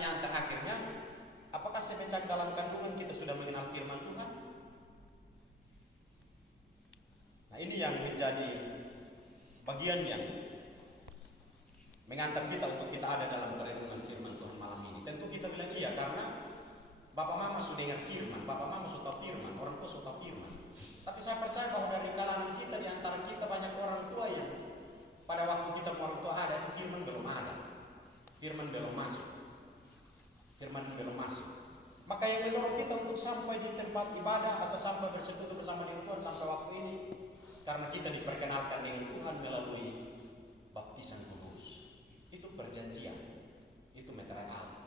pertanyaan terakhirnya, apakah semenjak dalam kandungan kita sudah mengenal firman Tuhan? Nah, ini yang menjadi bagian yang mengantar kita untuk kita ada dalam perenungan firman Tuhan malam ini. Tentu kita bilang iya karena Bapak Mama sudah dengar firman, Bapak Mama sudah tahu firman, orang tua sudah tahu firman. Tapi saya percaya bahwa dari kalangan kita, di antara kita banyak orang tua yang pada waktu kita orang tua ada, itu firman belum ada. Firman belum masuk. Firman belum masuk. Maka yang mendorong kita untuk sampai di tempat ibadah atau sampai bersekutu bersama dengan Tuhan sampai waktu ini, karena kita diperkenalkan dengan Tuhan melalui baptisan kudus. Itu perjanjian. Itu meterai Allah.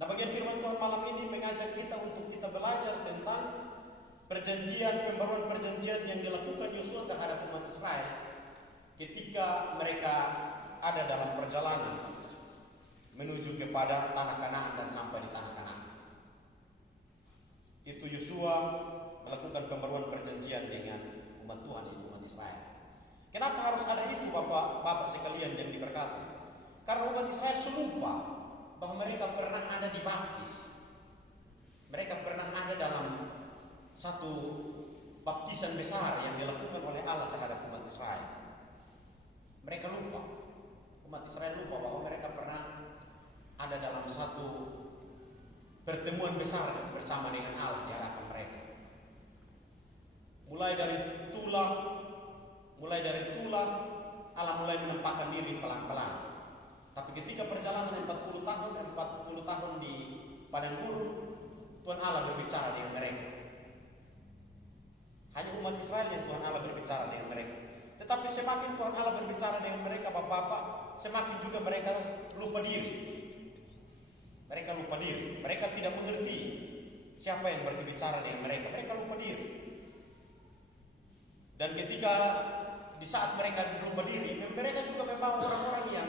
Nah, bagian firman Tuhan malam ini mengajak kita untuk kita belajar tentang perjanjian, pembaruan perjanjian yang dilakukan Yosua terhadap umat Israel ketika mereka ada dalam perjalanan menuju kepada tanah Kanaan dan sampai di tanah Kanaan. Itu Yosua melakukan pembaruan perjanjian dengan umat Tuhan, itu umat Israel. Kenapa harus ada itu, Bapak sekalian yang diberkati? Karena umat Israel selupa bahwa mereka pernah ada dibaptis. Mereka pernah ada dalam satu baptisan besar yang dilakukan oleh Allah terhadap umat Israel. Mereka lupa. Umat Israel lupa bahwa mereka pernah ada dalam satu pertemuan besar bersama dengan Allah di hadapan mereka. Mulai dari tulah Allah mulai menampakkan diri pelan-pelan. Tapi ketika perjalanan 40 tahun di padang gurun, Tuhan Allah berbicara dengan mereka. Hanya umat Israel yang Tuhan Allah berbicara dengan mereka. Tetapi semakin Tuhan Allah berbicara dengan mereka, Bapak-bapak, semakin juga mereka lupa diri. Mereka lupa diri. Mereka tidak mengerti siapa yang berbicara dengan mereka. Mereka lupa diri. Dan ketika di saat mereka lupa diri, mereka juga membawa orang-orang yang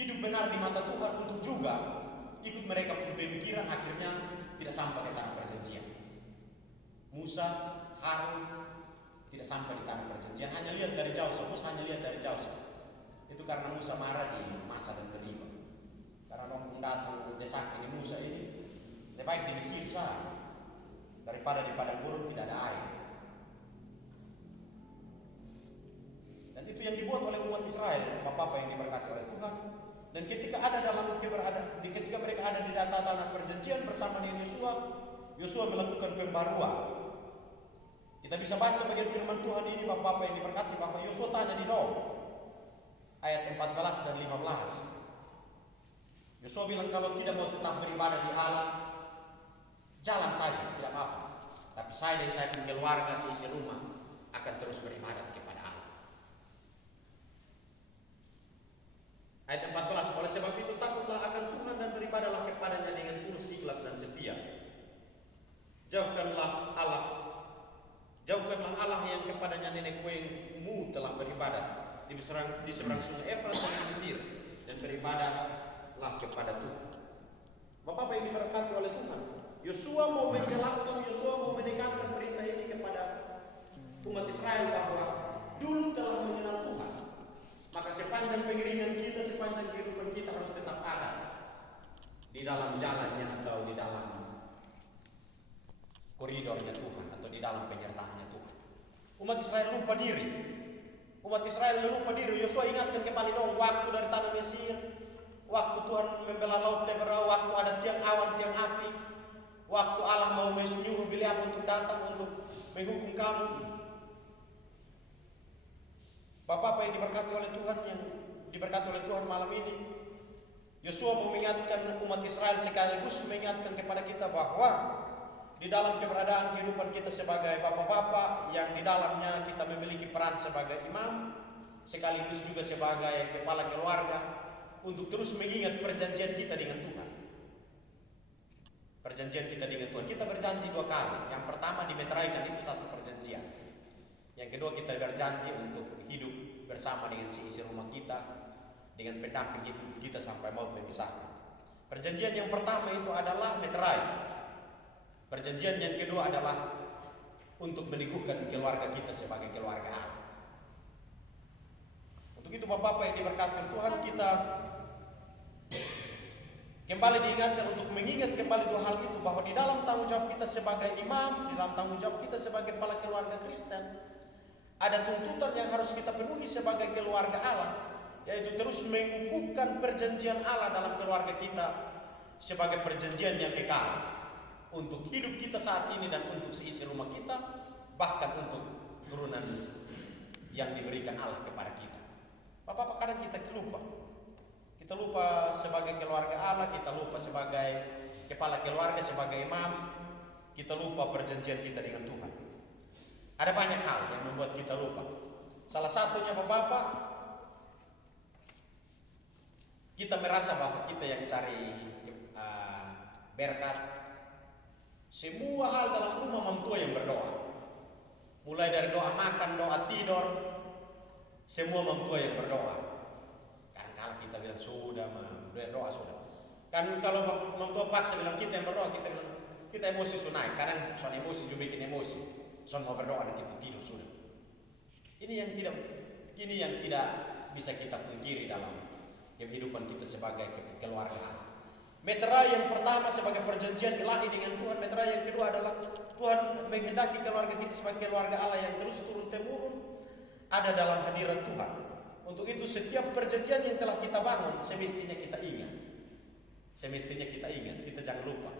hidup benar di mata Tuhan untuk juga ikut mereka punya pemikiran, akhirnya tidak sampai ke tanah perjanjian. Musa, Harun tidak sampai di tanah perjanjian, hanya lihat dari jauh. Musa hanya lihat dari jauh. Itu karena Musa marah di Masa dan Meriba. Karena orang datang desak ini Musa ini, lebih baik di Mesir saja daripada di padang gurun tidak ada air. Dan itu yang dibuat oleh umat Israel, Bapak-bapak yang diberkati oleh Tuhan. Dan ketika mereka ada di tanah perjanjian bersama dengan Yosua melakukan pembaruan. Kita bisa baca bagian firman Tuhan ini, Bapak-bapak yang diberkati, bahwa Yosua tanya di Doa ayat 14 dan 15. Yosua bilang, kalau tidak mau tetap beribadah di Allah, jalan saja, tidak apa-apa. Tapi saya dan saya punya keluarga, seisi rumah akan terus beribadah kepada Allah. Ayat 14, oleh sebab itu takutlah akan Tuhan dan beribadahlah kepadanya dengan tulus, ikhlas dan setia. Jauhkanlah Allah yang kepadanya nenek moyangmu telah beribadah di seberang sungai Efrat dan Mesir, dan beribadahlah kepada Tuhan. Bapak yang diberkati oleh Tuhan, Yosua mau menjelaskan, Yosua mau menekankan perintah ini kepada umat Israel bahwa dulu telah mengenal Tuhan. Maka sepanjang pengiringan kita, sepanjang kehidupan kita harus tetap ada di dalam jalannya atau di dalam koridornya Tuhan atau di dalam penyertaannya Tuhan. Umat Israel lupa diri. Umat Israel lupa diri. Yosua ingatkan kembali dong waktu dari tanah Mesir, waktu Tuhan membelah laut Tebera, waktu ada tiang awan, tiang api, waktu Allah mau menyuruh Bileam untuk datang untuk menghukum kamu. Bapak-bapak yang diberkati oleh Tuhan, yang diberkati oleh Tuhan malam ini, Yosua mengingatkan umat Israel sekaligus mengingatkan kepada kita bahwa di dalam keberadaan kehidupan kita sebagai bapak-bapak yang di dalamnya kita memiliki peran sebagai imam sekaligus juga sebagai kepala keluarga untuk terus mengingat perjanjian kita dengan Tuhan. Perjanjian kita dengan Tuhan, kita berjanji 2 kali. Yang pertama dimeteraikan, itu satu perjanjian. Yang kedua kita berjanji untuk hidup bersama dengan seisi rumah kita, dengan pendamping kita sampai maut memisahkan. Perjanjian yang pertama itu adalah meterai. Perjanjian yang kedua adalah untuk meneguhkan keluarga kita sebagai keluarga Allah. Untuk itu Bapak-bapak yang diberkati Tuhan, kita Kembali diingatkan untuk mengingat kembali dua hal itu, bahwa di dalam tanggung jawab kita sebagai imam, di dalam tanggung jawab kita sebagai kepala keluarga Kristen, ada tuntutan yang harus kita penuhi sebagai keluarga Allah, yaitu terus mengukuhkan perjanjian Allah dalam keluarga kita sebagai perjanjian yang kekal untuk hidup kita saat ini dan untuk seisi rumah kita, bahkan untuk turunan yang diberikan Allah kepada kita. Bapak-bapak, kadang kita lupa. Kita lupa sebagai keluarga Allah, kita lupa sebagai kepala keluarga, sebagai imam, kita lupa perjanjian kita dengan Tuhan. Ada banyak hal yang membuat kita lupa. Salah satunya Bapak-bapak, kita merasa bahwa kita yang cari berkat. Semua hal dalam rumah mamtua yang berdoa. Mulai dari doa makan, doa tidur, semua mamtua yang berdoa. Kita bilang sudah berdoa sudah. Kan kalau mamtua paksa bilang kita yang berdoa, kita bilang kita emosi sudah naik. Kadang soal emosi juga bikin emosi. Soal mau berdoa dan kita tidur sudah. Ini yang tidak bisa kita pungkiri dalam kehidupan kita sebagai keluarga. Meterai yang pertama sebagai perjanjian ilahi dengan Tuhan. Meterai yang kedua adalah Tuhan menghendaki keluarga kita sebagai keluarga Allah yang terus turun temurun ada dalam hadirat Tuhan. Untuk itu setiap perjanjian yang telah kita bangun semestinya kita ingat. Semestinya kita ingat, kita jangan lupa.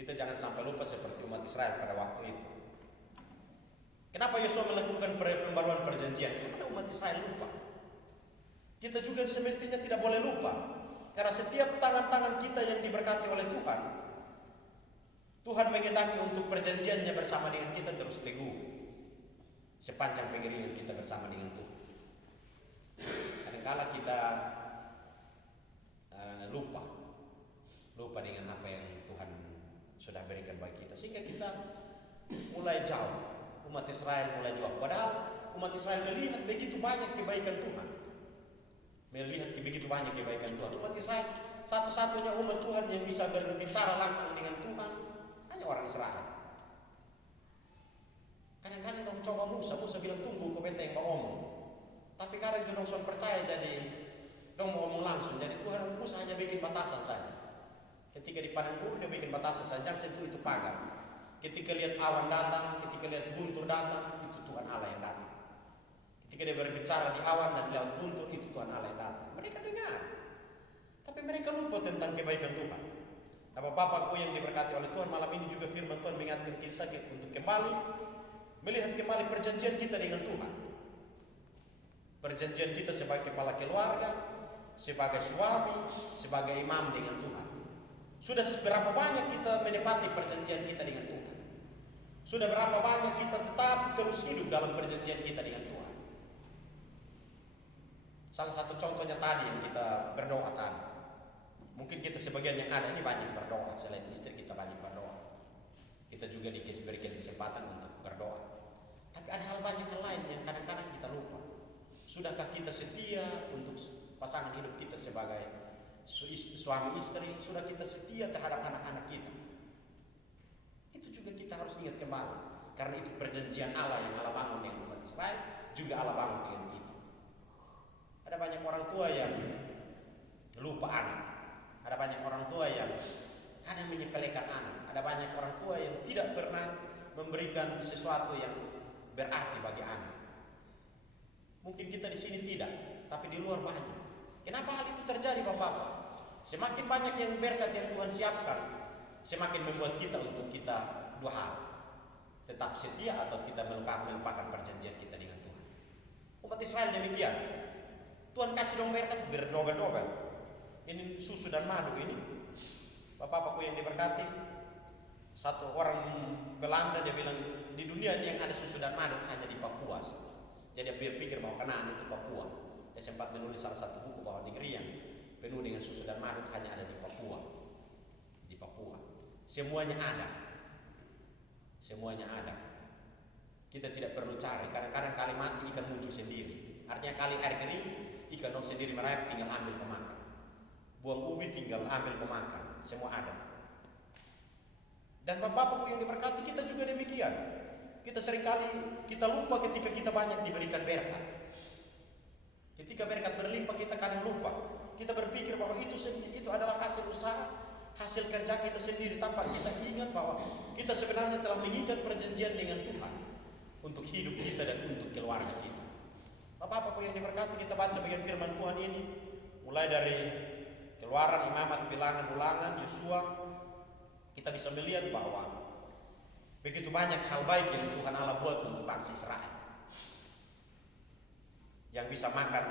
Kita jangan sampai lupa seperti umat Israel pada waktu itu. Kenapa Yosua melakukan pembaruan perjanjian? Karena umat Israel lupa. Kita juga semestinya tidak boleh lupa. Karena setiap tangan-tangan kita yang diberkati oleh Tuhan, Tuhan menghendaki untuk perjanjiannya bersama dengan kita terus teguh sepanjang pengiringan kita bersama dengan Tuhan. Kadang-kala kita lupa dengan apa yang Tuhan sudah berikan bagi kita, sehingga kita mulai jauh. Umat Israel mulai jauh. Padahal umat Israel melihat begitu banyak kebaikan Tuhan. Umat Israel satu-satunya umat Tuhan yang bisa berbicara langsung dengan Tuhan hanya orang Israel. Kadang-kadang dong coba Musa bilang tunggu kau benteng mau omong. Tapi kadang dong sudah percaya jadi dong mau omong langsung. Jadi Tuhan Musa hanya bikin batasan saja. Ketika di padang gurun dia bikin batasan saja, sentuh itu pagar. Ketika lihat awan datang, ketika lihat guntur datang, itu Tuhan Allah yang datang. Ketika dia berbicara di awan dan lewat guntur, itu Tuhan Allah yang datang. Mereka dengar, tapi mereka lupa tentang kebaikan Tuhan. Bapak-bapakku yang diberkati oleh Tuhan, malam ini juga firman Tuhan mengingatkan kita untuk kembali melihat kembali perjanjian kita dengan Tuhan. Perjanjian kita sebagai kepala keluarga, sebagai suami, sebagai imam dengan Tuhan. Sudah berapa banyak kita menepati perjanjian kita dengan Tuhan? Sudah berapa banyak kita tetap terus hidup dalam perjanjian kita dengan Tuhan? Salah satu contohnya tadi yang kita berdoa tadi. Mungkin kita sebagian yang ada ini banyak berdoa. Selain istri kita banyak berdoa. Kita juga diberikan kesempatan untuk berdoa. Tapi ada banyak hal lain yang kadang-kadang kita lupa. Sudahkah kita setia untuk pasangan hidup kita sebagai suami istri? Sudah kita setia terhadap anak-anak kita? Itu juga kita harus ingat kembali. Karena itu perjanjian Allah yang Allah bangun dengan umat Israel, juga Allah bangun dengan kita. Ada banyak orang tua yang lupa anak. Ada banyak orang tua yang kadang menyepelekan anak. Ada banyak orang tua yang tidak pernah memberikan sesuatu yang berarti bagi anak. Mungkin kita di sini tidak, tapi di luar banyak. Kenapa hal itu terjadi, Bapak-bapak? Semakin banyak yang berkat yang Tuhan siapkan, semakin membuat kita untuk kita dua hal. Tetap setia atau kita melupakan perjanjian kita dengan Tuhan. Umat Israel demikian. Tuhan kasih dong berkat berdobel-dobel. Ini susu dan madu ini. Bapak-bapakku yang diberkati. Satu orang Belanda dia bilang di dunia ini yang ada susu dan madu hanya di Papua. Jadi dia berpikir bahwa Kanaan itu Papua. Dia sempat menulis salah satu buku bahwa negeri yang penuh dengan susu dan madu hanya ada di Papua. Di Papua. Semuanya ada. Semuanya ada. Kita tidak perlu cari. Kadang-kadang kali mati ikan muncul sendiri. Artinya kali air kering, ikan dong sendiri merayap, tinggal ambil pemakan. Buang ubi tinggal ambil pemakan. Semua ada. Dan Bapak-bapakku yang diberkati, kita juga demikian. Kita seringkali kita lupa ketika kita banyak diberikan berkat. Ketika berkat berlimpah kita kadang lupa. kita berpikir bahwa itu adalah hasil usaha, hasil kerja kita sendiri, tanpa kita ingat bahwa kita sebenarnya telah mengikat perjanjian dengan Tuhan untuk hidup kita dan untuk keluarga kita. Bapak-bapak yang diberkati, kita baca bagian firman Tuhan ini mulai dari Keluaran, Imamat, Bilangan, Ulangan, Yosua. Kita bisa melihat bahwa begitu banyak hal baik yang Tuhan Allah buat untuk bangsa Israel. Yang bisa makan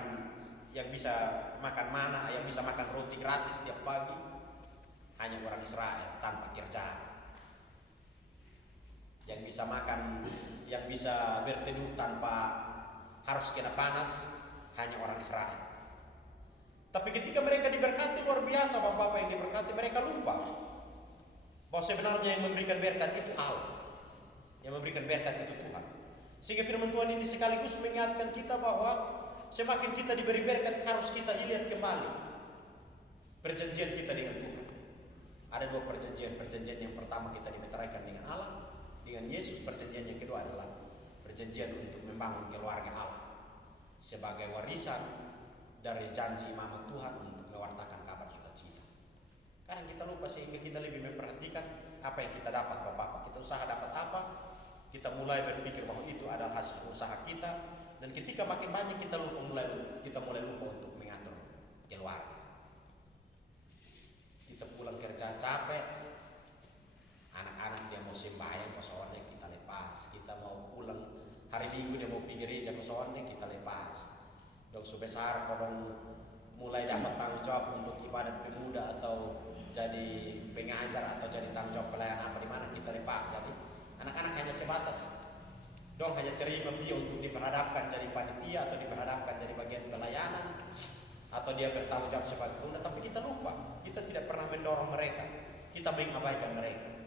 mana, yang bisa makan roti gratis setiap pagi, hanya orang Israel tanpa kerjaan. Yang bisa berteduh tanpa harus kena panas, hanya orang Israel. Tapi ketika mereka diberkati luar biasa, bapak-bapak yang diberkati, mereka lupa bahwa sebenarnya yang memberikan berkat itu Allah, yang memberikan berkat itu Tuhan. Sehingga firman Tuhan ini sekaligus mengingatkan kita bahwa semakin kita diberi berkat, harus kita lihat kembali perjanjian kita dengan Tuhan. Ada dua perjanjian. Perjanjian yang pertama kita dimeteraikan dengan Allah, dengan Yesus. Perjanjian yang kedua adalah perjanjian untuk membangun keluarga Allah sebagai warisan dari janji imamat Tuhan untuk mewartakan kabar sukacita. Kadang kita lupa, sehingga kita lebih memperhatikan apa yang kita dapat, bapak-bapak. Kita usaha dapat apa, kita mulai berpikir bahwa itu adalah hasil usaha kita. Dan ketika makin banyak kita mulai lupa untuk mengatur keluarga. Kita pulang kerja capek, anak-anak dia mau sembahyang ke soalnya kita lepas. Kita mau pulang hari Minggu dia mau pergi gereja ke soalnya kita lepas. Dok sebesar kalau mulai dapat tanggung jawab untuk ibadat pemuda atau jadi pengajar atau jadi tanggung jawab pelayanan apa di mana kita lepas. Jadi anak-anak hanya sebatas dong hanya terima dia untuk diperhadapkan jadi panitia atau diperhadapkan jadi bagian pelayanan atau dia bertanggung jawab sebagai pemuda. Tapi kita lupa, kita tidak pernah mendorong mereka, kita mengabaikan mereka.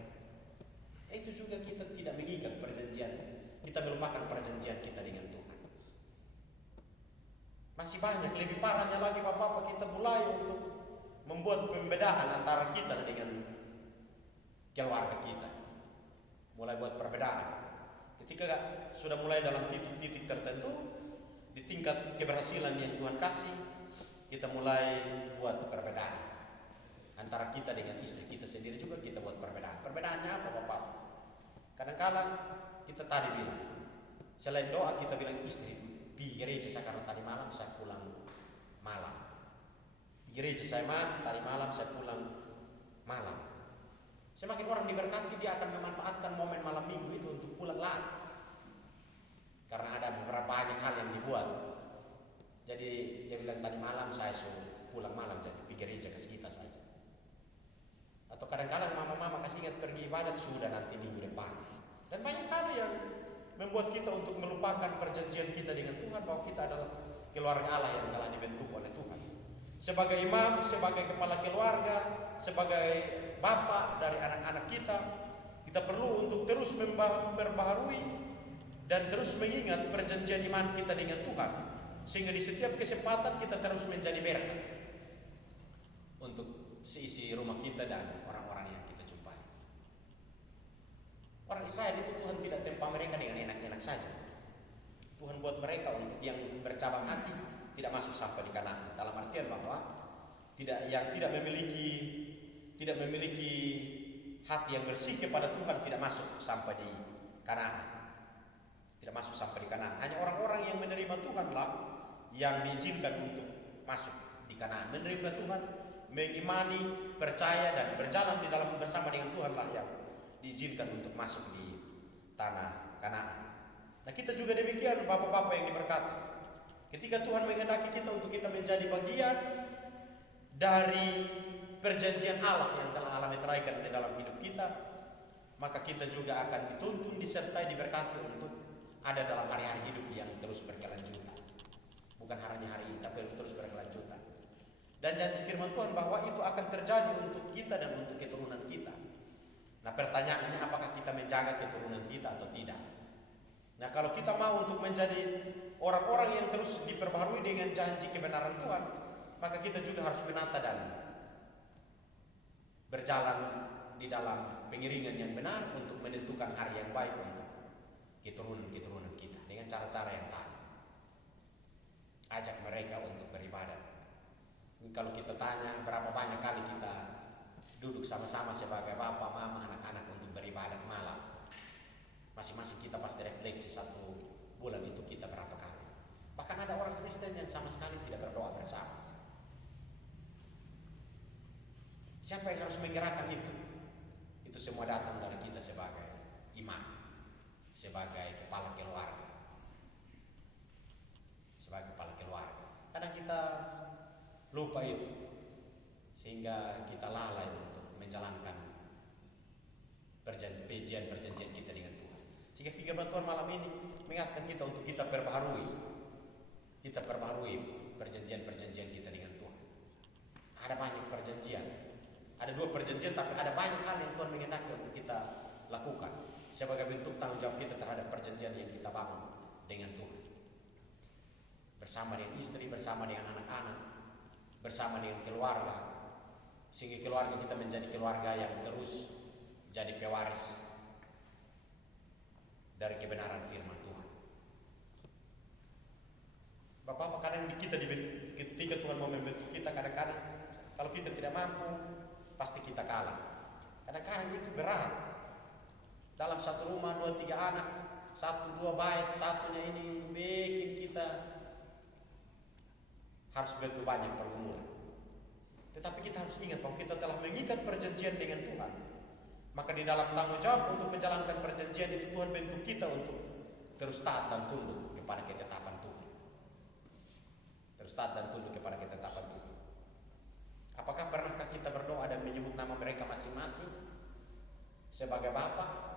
Itu juga kita tidak mengikat perjanjian, kita melupakan perjanjian kita dengan Tuhan. Masih banyak, lebih parahnya lagi bapak-bapak, kita mulai untuk membuat pembedahan antara kita dengan keluarga kita. Mulai buat perbedaan. Ketika sudah mulai dalam titik-titik tertentu, di tingkat keberhasilan yang Tuhan kasih, kita mulai buat perbedaan. Antara kita dengan istri kita sendiri juga kita buat perbedaan. Perbedaannya apa bapak? Kadang-kadang kita tadi bilang, selain doa kita bilang istri, pergi gereja saya karena tadi malam saya pulang malam. Gereja saya tadi malam saya pulang malam. Semakin orang diberkati, dia akan memanfaatkan momen malam minggu itu untuk pulang lagi. Karena ada beberapa banyak hal yang dibuat. Jadi dia bilang tadi malam saya suruh pulang malam, jadi pergi gereja ke sekitar saja. Atau kadang-kadang mama-mama kasih ingat pergi ibadat, sudah nanti minggu depan. Dan banyak hal yang membuat kita untuk melupakan perjanjian kita dengan Tuhan, bahwa kita adalah keluarga Allah yang telah dibentuk oleh Tuhan. Sebagai imam, sebagai kepala keluarga, sebagai bapak dari anak-anak kita, kita perlu untuk terus memperbaharui dan terus mengingat perjanjian iman kita dengan Tuhan, sehingga di setiap kesempatan kita terus menjadi berkat untuk seisi rumah kita dan orang-orang yang kita jumpai. Orang Israel itu Tuhan tidak tempa mereka dengan enak-enak saja. Tuhan buat mereka untuk yang bercabang hati tidak masuk sampai di Kanaan. Dalam artian bahwa yang tidak memiliki hati yang bersih kepada Tuhan tidak masuk sampai di Kanaan. Tidak masuk sampai di Kanaan. Hanya orang-orang yang menerima Tuhanlah yang diizinkan untuk masuk di Kanaan. Menerima Tuhan, mengimani, percaya dan berjalan di dalam bersama dengan Tuhanlah yang diizinkan untuk masuk di tanah Kanaan. Nah kita juga demikian bapak-bapak yang diberkati. Ketika Tuhan menghendaki kita untuk kita menjadi bagian dari perjanjian Allah yang telah Allah meteraikan di dalam hidup kita, maka kita juga akan dituntun, disertai, diberkati untuk ada dalam hari-hari hidup yang terus berkelanjutan. Bukan hanya hari ini, tapi terus berkelanjutan. Dan janji firman Tuhan bahwa itu akan terjadi untuk kita dan untuk keturunan kita. Nah pertanyaannya, apakah kita menjaga keturunan kita atau tidak? Nah kalau kita mau untuk menjadi orang-orang yang terus diperbaharui dengan janji kebenaran Tuhan, maka kita juga harus menata dan berjalan di dalam pengiringan yang benar untuk menentukan hari yang baik untuk keturunan kita dengan cara-cara yang tadi. Ajak mereka untuk beribadat, Kalau kita tanya berapa banyak kali kita duduk sama-sama sebagai bapak, mama, anak-anak untuk beribadah malam, masing-masing kita pasti refleksi 1 bulan itu kita berapa kali. Bahkan ada orang Kristen yang sama sekali tidak berdoa bersama. Siapa yang harus menggerakkan itu? Itu semua datang dari kita sebagai imam, sebagai kepala keluarga. Sebagai kepala keluarga. Kadang kita lupa itu, sehingga kita lalai untuk menjalankan perjanjian kita dengan Tuhan. Sehingga firman Tuhan malam ini mengingatkan kita untuk kita perbaharui perjanjian kita dengan Tuhan. Ada banyak perjanjian, ada 2 perjanjian, tapi ada banyak hal yang Tuhan mengendaki untuk kita lakukan sebagai bentuk tanggung jawab kita terhadap perjanjian yang kita bangun dengan Tuhan. Bersama dengan istri, bersama dengan anak-anak, bersama dengan keluarga, sehingga keluarga kita menjadi keluarga yang terus jadi pewaris dari kebenaran firman Tuhan. Bapak-bapak, kadang ketika Tuhan mau membentuk kita, kadang-kadang kalau kita tidak mampu, pasti kita kalah. Kadang-kadang itu berat. Dalam 1 rumah 2-3 anak, 1-2 bait, satunya ini bikin kita harus begitu banyak pergumulan. Tetapi kita harus ingat bahwa kita telah mengikat perjanjian dengan Tuhan. Maka di dalam tanggung jawab untuk menjalankan perjanjian itu, Tuhan bentuk kita untuk terus taat dan tunduk kepada ketetapan Tuhan. Terus taat dan tunduk kepada ketetapan Tuhan. Apakah pernahkah kita berdoa dan menyebut nama mereka masing-masing sebagai Bapa?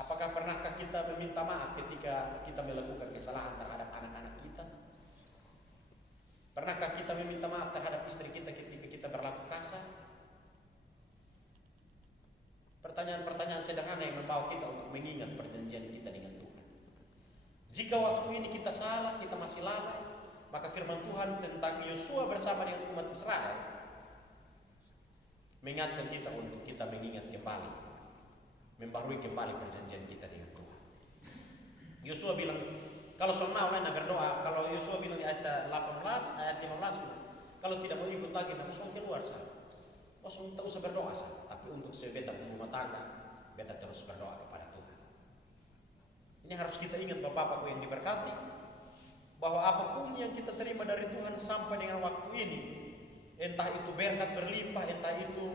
Apakah pernahkah kita meminta maaf ketika kita melakukan kesalahan terhadap anak-anak kita? Pernahkah kita meminta maaf terhadap istri kita ketika kita berlaku kasar? Pertanyaan-pertanyaan sederhana yang membawa kita untuk mengingat perjanjian kita dengan Tuhan. Jika waktu ini kita salah, kita masih lalai, maka firman Tuhan tentang Yosua bersama dengan umat Israel mengingatkan kita untuk kita mengingat kembali, membaharui kembali perjanjian kita dengan Tuhan. Yosua bilang, kalau soal mau berdoa, kalau Yosua bilang di ayat 18, ayat 15, kalau tidak mau ikut lagi, nah soal keluar sana. Tak usah berdoa sana, tapi untuk sebeta rumah tangga, beta terus berdoa kepada Tuhan. Ini harus kita ingat Bapak-Bapak yang diberkati, bahwa apapun yang kita terima dari Tuhan sampai dengan waktu ini, entah itu berkat berlimpah, entah itu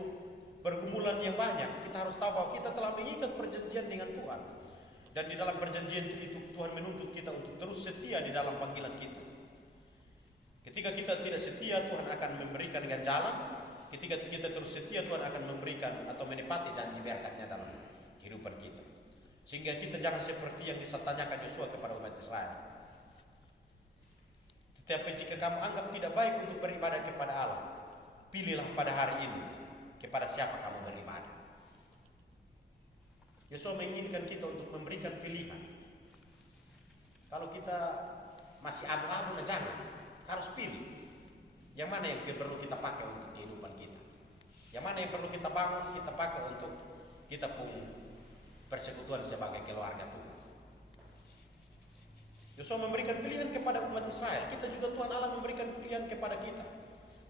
pergumulan yang banyak, kita harus tahu bahwa kita telah mengikat perjanjian dengan Tuhan. Dan di dalam perjanjian itu Tuhan menuntut kita untuk terus setia di dalam panggilan kita. Ketika kita tidak setia, Tuhan akan memberikan ganjalan. Ketika kita terus setia, Tuhan akan memberikan atau menepati janji berkatnya dalam kehidupan kita. Sehingga kita jangan seperti yang ditanyakan Yosua kepada umat Israel. Tetapi jika kamu anggap tidak baik untuk beribadah kepada Allah, pilihlah pada hari ini kepada siapa kamu beribadah. Yosua menginginkan kita untuk memberikan pilihan. Kalau kita masih abu-abu, jangan, harus pilih. Yang mana yang perlu kita pakai untuk kehidupan kita? Yang mana yang perlu kita bangun, kita pakai untuk kita pun persekutuan sebagai keluarga Tuhan. Yosua memberikan pilihan kepada umat Israel. Kita juga Tuhan Allah memberikan pilihan kepada kita.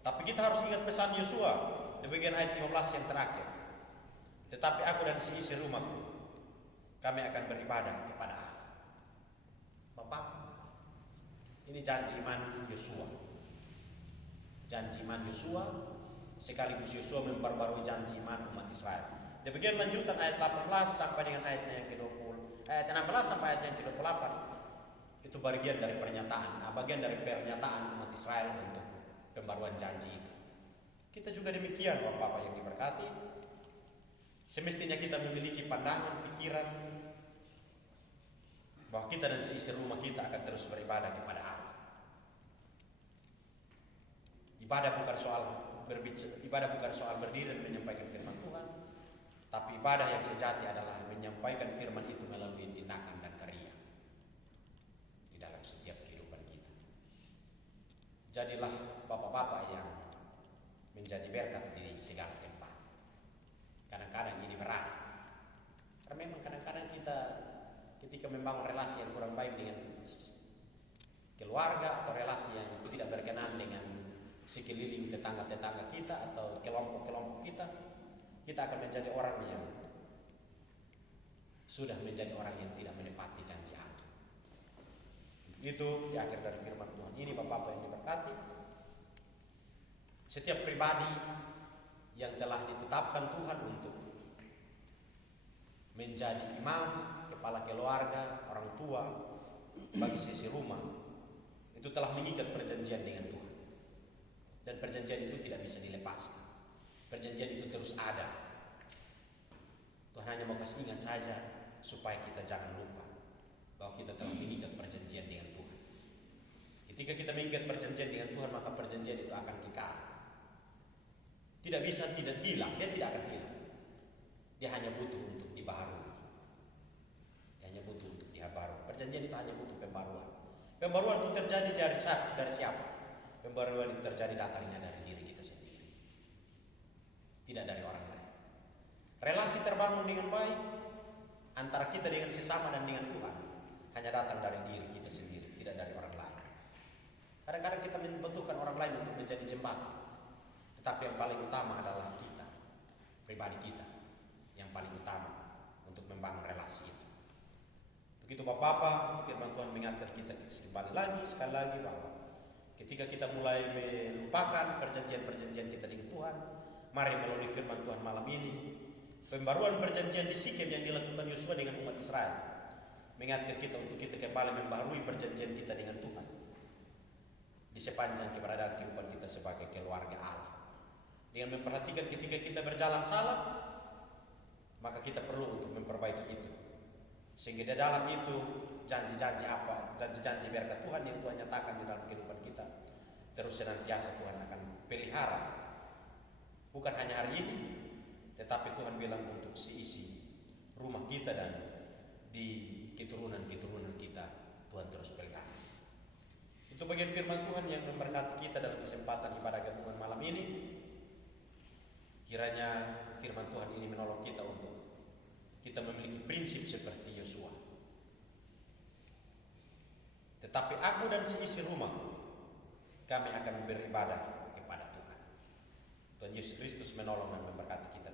Tapi kita harus ingat pesan Yosua di bagian ayat 15 yang terakhir. Tetapi aku dan seisi rumahku, kami akan beribadah kepada Allah. Bapak, ini janji iman Yosua. Janji iman Yosua sekaligus Yosua memperbarui janji iman umat Israel. Di bagian lanjutan ayat 18 sampai dengan ayatnya yang ke-20, ayat 16 sampai ayat yang ke-28, itu bagian dari pernyataan umat Israel untuk pembaruan janji itu. Kita juga demikian Bapak-bapak yang diberkati. Semestinya kita memiliki pandangan, pikiran bahwa kita dan seisi rumah kita akan terus beribadah kepada Allah. Ibadah bukan soal berdiri dan menyampaikan firman Tuhan, tapi ibadah yang sejati adalah menyampaikan firman itu melalui tindakan dan karya di dalam setiap kehidupan kita. Jadilah bapak-bapak yang menjadi berkat di segala tempat. Kadang-kadang ini berat, karena memang kadang-kadang kita ketika membangun relasi yang kurang baik dengan keluarga atau relasi yang tidak berkenan dengan sekeliling tetangga-tetangga kita atau kelompok-kelompok kita, kita akan menjadi orang yang sudah menjadi orang yang tidak menepati janji Allah. Itu di akhir dari firman Tuhan ini, Bapak-Bapak yang diberkati, setiap pribadi yang telah ditetapkan Tuhan untuk menjadi imam, kepala keluarga, orang tua bagi sisi rumah, itu telah mengikat perjanjian dengan Tuhan. Dan perjanjian itu tidak bisa dilepaskan. Perjanjian itu terus ada. Tuhan hanya mau kasih ingat saja supaya kita jangan lupa bahwa kita telah mengikat perjanjian dengan Tuhan. Ketika kita mengikat perjanjian dengan Tuhan, maka perjanjian itu akan kekal. Tidak bisa tidak hilang, dia tidak akan hilang. Dia hanya butuh untuk dibaharui. Dia hanya butuh untuk dibaharui. Perjanjian itu hanya butuh pembaruan. Pembaruan itu terjadi dari siapa? Pembaruan itu terjadi datangnya dari diri kita sendiri, tidak dari orang lain. Relasi terbangun dengan baik antara kita dengan sesama dan dengan Tuhan hanya datang dari diri kita sendiri, tidak dari orang lain. Kadang-kadang kita membutuhkan orang lain untuk menjadi jembatan, tetapi yang paling utama adalah kita, pribadi kita, yang paling utama untuk membangun relasi itu. Begitu Bapak-Bapak, firman Tuhan mengingatkan kita kembali sekali lagi bahwa ketika kita mulai melupakan perjanjian-perjanjian kita dengan Tuhan, mari melalui firman Tuhan malam ini, pembaruan perjanjian di Sikem yang dilakukan Yosua dengan umat Israel, mengingatkan kita untuk kita kembali membaharui perjanjian kita dengan Tuhan di sepanjang keberadaan kehidupan kita sebagai keluarga Allah. Dengan memperhatikan ketika kita berjalan salah, maka kita perlu untuk memperbaiki itu, sehingga di dalam itu janji-janji berkat Tuhan yang Tuhan nyatakan di dalam kehidupan kita terus senantiasa Tuhan akan pelihara, bukan hanya hari ini, tetapi Tuhan bilang untuk seisi rumah kita dan di keturunan-keturunan kita Tuhan terus pelihara. Itu bagian firman Tuhan yang memberkati kita dalam kesempatan ibadah gabungan malam ini. Kiranya firman Tuhan ini menolong kita untuk kita memiliki prinsip seperti Yosua. Tetapi aku dan seisi rumah kami akan beribadah kepada Tuhan. Tuhan Yesus Kristus menolong dan memberkati kita